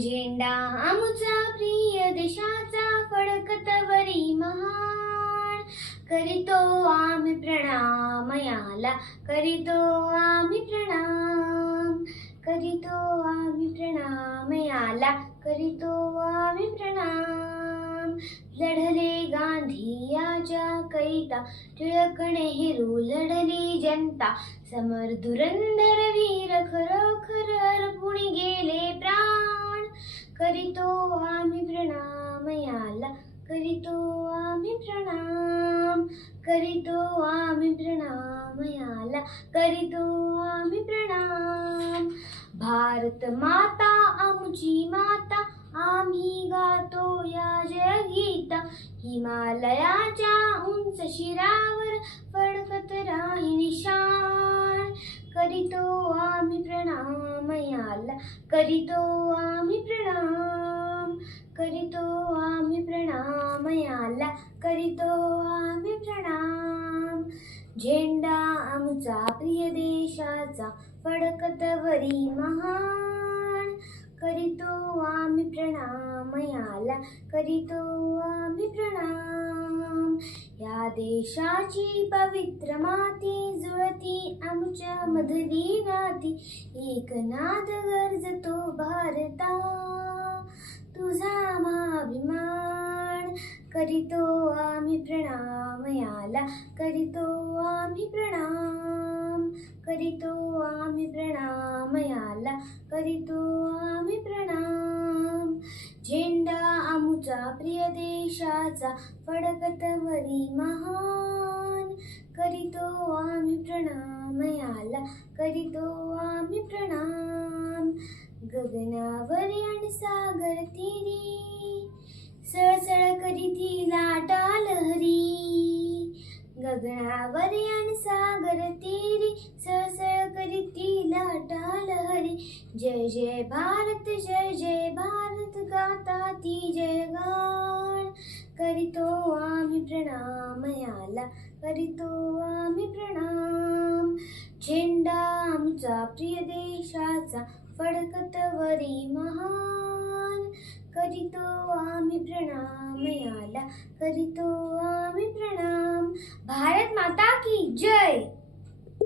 झेंडा आमचा प्रिय देशाचा फडकतवरी महान. करीतो आम्ही प्रणाम याला करीतो आम्ही प्रणाम. करीतो आम्ही प्रणाम याला करीतो आम्ही प्रणाम. लढले गांधी याच्या कैता टिळकणे हिरू लढली जनता. समर धुरंधर वीर खरोखर पुणे करीतो आम्ही प्रणाम याला. करीतो आम्ही प्रणाम करीतो आम्ही प्रणाम याला. करीतो आम्ही प्रणाम. भारत माता आमची माता आम्ही गातो या जयगीता हिमालयाच्या उंच शिरावर फडकत राही निशान करीतो आम्ही प्रणाम याला. करीतो आम्ही प्रणाम करीतो आम्ही प्रणाम याला करीतो आम्ही प्रणाम. झेंडा आमचा प्रिय देशाचा फडकतवरी महान. करीतो आम्ही प्रणाम याला करीतो आम्ही प्रणाम. या देशाची पवित्र माती जुळती आमच्या मधली नाती. एक नाद गरजतो भारता अभिमान करीतो आम्ही प्रणाम याला करीतो आम्ही प्रणाम करीतो आम्ही प्रणाम याला करीतो आम्ही प्रणाम. झेंडा आमुचा प्रिय देशाचा फडकतवरी महान. करीतो आम्ही प्रणाम याला करीतो आम्ही प्रणाम. गगन गगनावर आणि सागर तिरी. सळसळ करीती लाटा लहरी गगनावर आणि सागर तिरी. सळसळ करीती लाटा लहरी जय जय भारत जय जय भारत गाता ती जय गाण. करीतो आम्ही प्रणाम याला करीतो आम्ही प्रणाम. झेंडा आमचा प्रिय देशाचा फडकतवरी महान. करीतो आम्ही प्रणाम याला करीतो आम्ही प्रणाम. भारत माता की जय!